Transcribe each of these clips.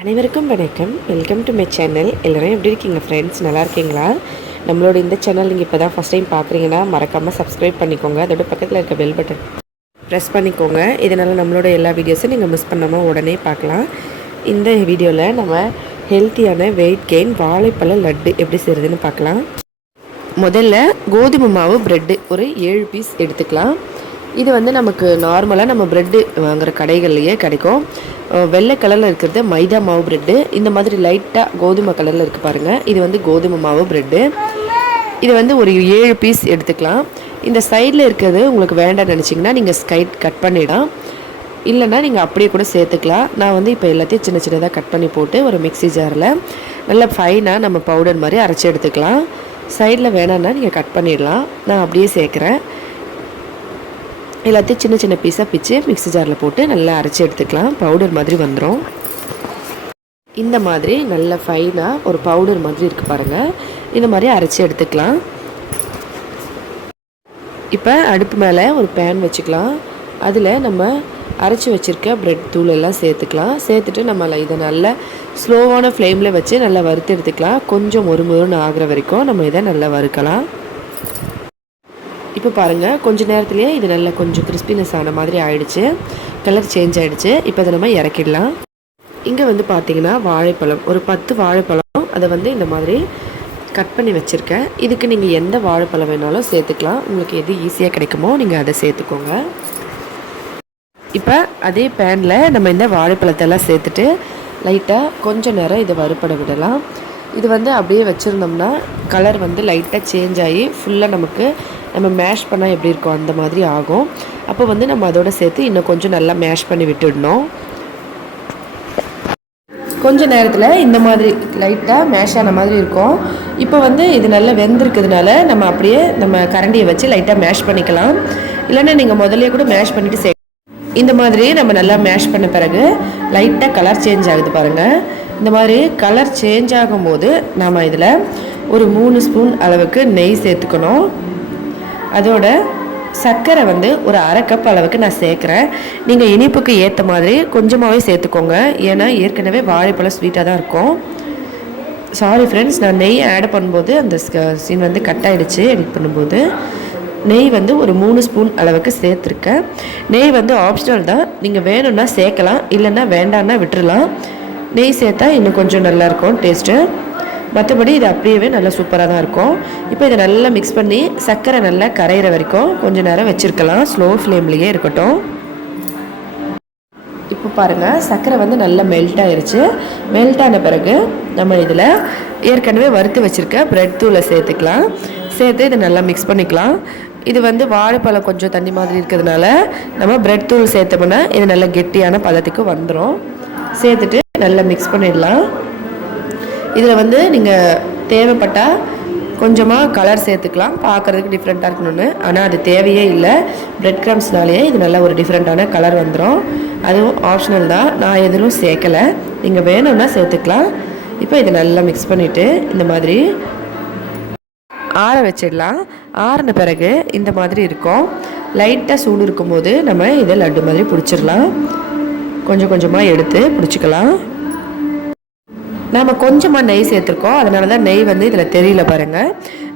அனைவருக்கும் வணக்கம். Welcome to my channel. எல்லோரும் எப்படி இருக்கீங்க ஃப்ரெண்ட்ஸ்? நல்லா இருக்கீங்களா? நம்மளோட இந்த சேனல் நீங்கள் இப்போ தான் ஃபஸ்ட் டைம் பார்க்குறீங்கன்னா மறக்காமல் சப்ஸ்கிரைப் பண்ணிக்கோங்க. அதோட பக்கத்தில் இருக்க பெல் பட்டன் ப்ரெஸ் பண்ணிக்கோங்க. இதனால் நம்மளோட எல்லா வீடியோஸும் நீங்கள் மிஸ் பண்ணாமல் உடனே பார்க்கலாம். இந்த வீடியோவில் நம்ம ஹெல்த்தியான வெயிட் கெயின் வாழைப்பழ லட்டு எப்படி செய்கிறதுன்னு பார்க்கலாம். முதல்ல கோதுமை மாவு ப்ரெட்டு ஒரு 7 பீஸ் எடுத்துக்கலாம். இது வந்து நமக்கு நார்மலாக நம்ம ப்ரெட்டு வாங்குகிற கடைகள்லையே கிடைக்கும். வெள்ளை கலரில் இருக்கிறது மைதா மாவு ப்ரெட்டு. இந்த மாதிரி லைட்டாக கோதுமை கலரில் இருக்குது பாருங்கள், இது வந்து கோதுமை மாவு ப்ரெட்டு. இது வந்து ஒரு 7 பீஸ் எடுத்துக்கலாம். இந்த சைடில் இருக்கிறது உங்களுக்கு வேண்டாம்னு நினச்சிங்கன்னா நீங்கள் கட் பண்ணிடலாம், இல்லைன்னா நீங்கள் அப்படியே கூட சேர்த்துக்கலாம். நான் வந்து இப்போ எல்லாத்தையும் சின்ன சின்னதாக கட் பண்ணி போட்டு ஒரு மிக்ஸி ஜாரில் நல்லா ஃபைனாக நம்ம பவுடர் மாதிரி அரைச்சி எடுத்துக்கலாம். சைடில் வேணான்னா நீங்கள் கட் பண்ணிடலாம். நான் அப்படியே சேர்க்குறேன். எல்லாத்தையும் சின்ன சின்ன பீஸாக பிச்சு மிக்ஸி ஜாரில் போட்டு நல்லா அரைச்சி எடுத்துக்கலாம். பவுடர் மாதிரி வந்துடும். இந்த மாதிரி நல்ல ஃபைனாக ஒரு பவுடர் மாதிரி இருக்குது பாருங்கள், இந்த மாதிரி அரைச்சி எடுத்துக்கலாம். இப்போ அடுப்பு மேலே ஒரு பேன் வச்சுக்கலாம். அதில் நம்ம அரைச்சி வச்சுருக்க ப்ரெட் தூள் எல்லாம் சேர்த்துக்கலாம். சேர்த்துட்டு நம்ம இதை நல்லா ஸ்லோவான ஃப்ளேமில் வச்சு நல்லா வறுத்து எடுத்துக்கலாம். கொஞ்சம் மொறுமொறுன்னு ஆகிற வரைக்கும் நம்ம இதை நல்லா வறுக்கலாம். இப்போ பாருங்கள், கொஞ்சம் நேரத்துலேயே இது நல்லா கொஞ்சம் கிறிஸ்பினஸ் ஆன மாதிரி ஆகிடுச்சு, கலர் சேஞ்ச் ஆகிடுச்சு. இப்போ அதை நம்ம இறக்கிடலாம். இங்கே வந்து பார்த்திங்கன்னா வாழைப்பழம் ஒரு 10 வாழைப்பழம், அதை வந்து இந்த மாதிரி கட் பண்ணி வச்சுருக்கேன். இதுக்கு நீங்கள் எந்த வாழைப்பழம் வேணாலும் சேர்த்துக்கலாம். உங்களுக்கு எது ஈஸியாக கிடைக்குமோ நீங்கள் அதை சேர்த்துக்கோங்க. இப்போ அதே பேனில் நம்ம இந்த வாழைப்பழத்தெல்லாம் சேர்த்துட்டு லைட்டாக கொஞ்சம் நேரம் இதை வறுபட விடலாம். இது வந்து அப்படியே வச்சுருந்தோம்னா கலர் வந்து லைட்டாக சேஞ்ச் ஆகி ஃபுல்லாக நமக்கு நம்ம மேஷ் பண்ணால் எப்படி இருக்கும் அந்த மாதிரி ஆகும். அப்போ வந்து நம்ம அதோடு சேர்த்து இன்னும் கொஞ்சம் நல்லா மேஷ் பண்ணி விட்டுடணும். கொஞ்சம் நேரத்தில் இந்த மாதிரி லைட்டாக மேஷ் ஆன மாதிரி இருக்கும். இப்போ வந்து இது நல்லா வெந்திருக்கிறதுனால நம்ம அப்படியே நம்ம கரண்டியை வச்சு லைட்டாக மேஷ் பண்ணிக்கலாம். இல்லைன்னா நீங்கள் முதல்ல கூட மேஷ் பண்ணிவிட்டு இந்த மாதிரி நம்ம நல்லா மேஷ் பண்ண பிறகு லைட்டாக கலர் சேஞ்ச் ஆகுது பாருங்கள். இந்த மாதிரி கலர் சேஞ்ச் ஆகும்போது நம்ம இதில் ஒரு 3 ஸ்பூன் அளவுக்கு நெய் சேர்த்துக்கணும். அதோட சர்க்கரை வந்து ஒரு 1/2 கப் அளவுக்கு நான் சேர்க்குறேன். நீங்கள் இனிப்புக்கு ஏற்ற மாதிரி கொஞ்சமாகவே சேர்த்துக்கோங்க, ஏன்னா ஏற்கனவே வாழைப்பழம் ஸ்வீட்டாக தான் இருக்கும். சாரி ஃப்ரெண்ட்ஸ், நான் நெய் ஆட் பண்ணும்போது அந்த சீன் வந்து கட் ஆகிடுச்சு எடிட் பண்ணும்போது. நெய் வந்து ஒரு 3 ஸ்பூன் அளவுக்கு சேர்த்துருக்கேன். நெய் வந்து ஆப்ஷனல் தான், நீங்கள் வேணும்னா சேர்க்கலாம், இல்லைன்னா வேண்டான்னா விட்டுடலாம். நெய் சேர்த்தா இன்னும் கொஞ்சம் நல்லாயிருக்கும் டேஸ்ட்டு. மற்றபடி இது அப்படியே நல்லா சூப்பராக தான் இருக்கும். இப்போ இதை நல்லா மிக்ஸ் பண்ணி சர்க்கரை நல்லா கரையிற வரைக்கும் கொஞ்சம் நேரம் வச்சுருக்கலாம். ஸ்லோ ஃப்ளேம்லேயே இருக்கட்டும். இப்போ பாருங்கள், சர்க்கரை வந்து நல்லா மெல்ட் ஆகிருச்சு. மெல்ட் ஆன பிறகு நம்ம இதில் ஏற்கனவே வறுத்து வச்சுருக்க ப்ரெட் தூளை சேர்த்துக்கலாம். சேர்த்து இதை நல்லா மிக்ஸ் பண்ணிக்கலாம். இது வந்து வாழைப்பழம் கொஞ்சம் தண்ணி மாதிரி இருக்கிறதுனால நம்ம ப்ரெட் தூள் சேர்த்தோம்னா இது நல்லா கெட்டியான பதத்துக்கு வந்துடும். சேர்த்துட்டு நல்லா மிக்ஸ் பண்ணிடலாம். இதில் வந்து நீங்கள் தேவைப்பட்டால் கொஞ்சமாக கலர் சேர்த்துக்கலாம், பார்க்குறதுக்கு டிஃப்ரெண்ட்டாக இருக்கணும்னு. ஆனால் அது தேவையே இல்லை. ப்ரெட் க்ரம்ஸ்னாலேயே இது நல்லா ஒரு டிஃப்ரெண்ட்டான கலர் வந்துடும். அதுவும் ஆப்ஷனல் தான், நான் எதுவும் சேர்க்கலை, நீங்கள் வேணும்னா சேர்த்துக்கலாம். இப்போ இதை நல்லா மிக்ஸ் பண்ணிவிட்டு இந்த மாதிரி ஆற வச்சிடலாம். ஆறின பிறகு இந்த மாதிரி இருக்கும். லைட்டாக சூடு இருக்கும்போது நம்ம இதை லட்டு மாதிரி பிடிச்சிடலாம். கொஞ்சம் கொஞ்சமாக எடுத்து பிடிச்சிக்கலாம். நம்ம கொஞ்சமாக நெய் சேர்த்துருக்கோம், அதனால தான் நெய் வந்து இதில் தெரியல பாருங்கள்.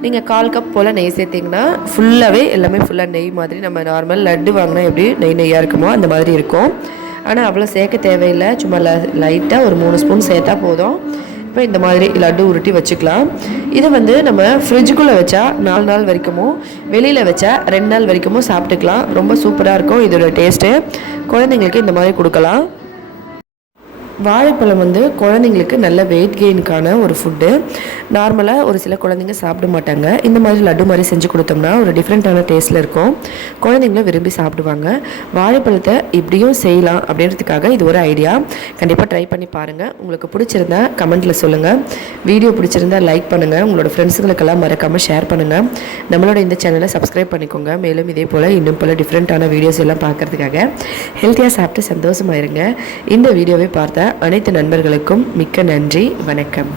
நீங்கள் 1/4 கப் போல் நெய் சேர்த்திங்கன்னா ஃபுல்லாகவே எல்லாமே ஃபுல்லாக நெய் மாதிரி நம்ம நார்மல் லட்டு வாங்கினா எப்படி நெய்யாக இருக்குமோ அந்த மாதிரி இருக்கும். ஆனால் அவ்வளோ சேர்க்க தேவையில்லை, சும்மா லைட்டாக ஒரு 3 ஸ்பூன் சேர்த்தா போதும். இப்போ இந்த மாதிரி லட்டு உருட்டி வச்சுக்கலாம். இதை வந்து நம்ம ஃப்ரிட்ஜுக்குள்ளே வச்சா 4 நாள் வரைக்குமோ, வெளியில் வச்சா 2 நாள் வரைக்குமோ சாப்பிட்டுக்கலாம். ரொம்ப சூப்பராக இருக்கும் இதோட டேஸ்ட்டு. குழந்தைங்களுக்கு இந்த மாதிரி கொடுக்கலாம். வாழைப்பழம் வந்து குழந்தைங்களுக்கு நல்ல வெயிட் கெயினுக்கான ஒரு ஃபுட்டு. நார்மலாக ஒரு சில குழந்தைங்க சாப்பிட மாட்டாங்க. இந்த மாதிரி லட்டு மாதிரி செஞ்சு கொடுத்தோம்னா ஒரு டிஃப்ரெண்ட்டான டேஸ்ட்டில் இருக்கும். குழந்தைங்களும் விரும்பி சாப்பிடுவாங்க. வாழைப்பழத்தை இப்படியும் செய்யலாம் அப்படின்றதுக்காக இது ஒரு ஐடியா. கண்டிப்பாக ட்ரை பண்ணி பாருங்கள். உங்களுக்கு பிடிச்சிருந்தா கமெண்ட்டில் சொல்லுங்கள். வீடியோ பிடிச்சிருந்தா லைக் பண்ணுங்கள். உங்களோட ஃப்ரெண்ட்ஸுங்களுக்கெல்லாம் மறக்காமல் ஷேர் பண்ணுங்கள். நம்மளோட இந்த சேனலை சப்ஸ்கிரைப் பண்ணிக்கோங்க. மேலும் இதே போல் இன்னும் பல டிஃப்ரெண்ட்டான வீடியோஸ் எல்லாம் பார்க்குறதுக்காக ஹெல்த்தியாக சாப்பிட்டு சந்தோஷமாக இருங்க. இந்த வீடியோவை பார்த்த அனைத்து நண்பர்களுக்கும் மிக்க நன்றி. வணக்கம்.